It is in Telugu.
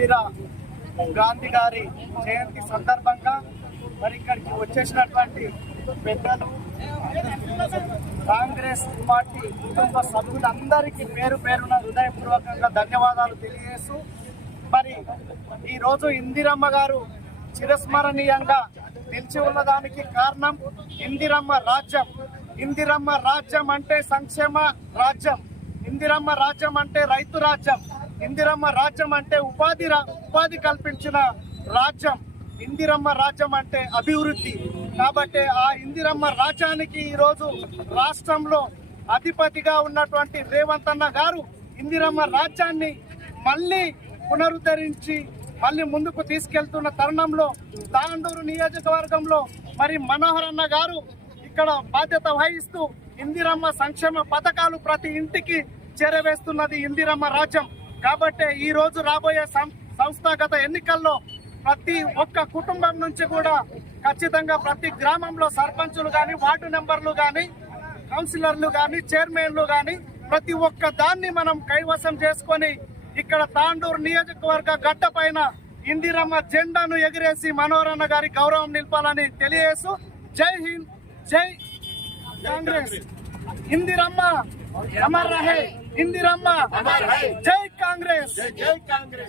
ఇందిరా గాంధీ గారి జయంతి సందర్భంగా మరి ఇక్కడికి వచ్చేసినటువంటి పెద్దలు, కాంగ్రెస్ పార్టీ కుటుంబ సభ్యులందరికీ పేరు పేరున హృదయపూర్వకంగా ధన్యవాదాలు తెలియజేస్తూ, మరి ఈరోజు ఇందిరమ్మ గారు చిరస్మరణీయంగా నిలిచి ఉన్నదానికి కారణం ఇందిరమ్మ రాజ్యం. ఇందిరమ్మ రాజ్యం అంటే సంక్షేమ రాజ్యం, ఇందిరమ్మ రాజ్యం అంటే రైతు రాజ్యం, ఇందిరమ్మ రాజ్యం అంటే ఉపాధి కల్పించిన రాజ్యం, ఇందిరమ్మ రాజ్యం అంటే అభివృద్ధి. కాబట్టి ఆ ఇందిరమ్మ రాజ్యానికి ఈరోజు రాష్ట్రంలో అధిపతిగా ఉన్నటువంటి రేవంత్ అన్న గారు ఇందిరమ్మ రాజ్యాన్ని మళ్ళీ పునరుద్ధరించి మళ్ళీ ముందుకు తీసుకెళ్తున్న తరుణంలో తాండూరు నియోజకవర్గంలో మరి మనోహర్ అన్న గారు ఇక్కడ బాధ్యత వహిస్తూ ఇందిరమ్మ సంక్షేమ పథకాలు ప్రతి ఇంటికి చేరవేస్తున్నది ఇందిరమ్మ రాజ్యం. కాబట్టి ఈ రోజు రాబోయే సంస్థాగత ఎన్నికల్లో ప్రతి ఒక్క కుటుంబం నుంచి కూడా ఖచ్చితంగా ప్రతి గ్రామంలో సర్పంచులు కానీ, వార్డు మెంబర్లు కానీ, కౌన్సిలర్లు కానీ, చైర్మన్లు కానీ ప్రతి ఒక్క దాన్ని మనం కైవసం చేసుకొని ఇక్కడ తాండూరు నియోజకవర్గ గడ్డ పైన ఇందిరమ్మ జెండాను ఎగిరేసి మనోహర్ అన్న గారి గౌరవం నిలపాలని తెలియజేస్తూ, జై హింద్, జై కాంగ్రెస్, ఇందిరమ్మ అమర్ రహే, ఇందిరమ్మ, జై కాంగ్రెస్, జై కాంగ్రెస్.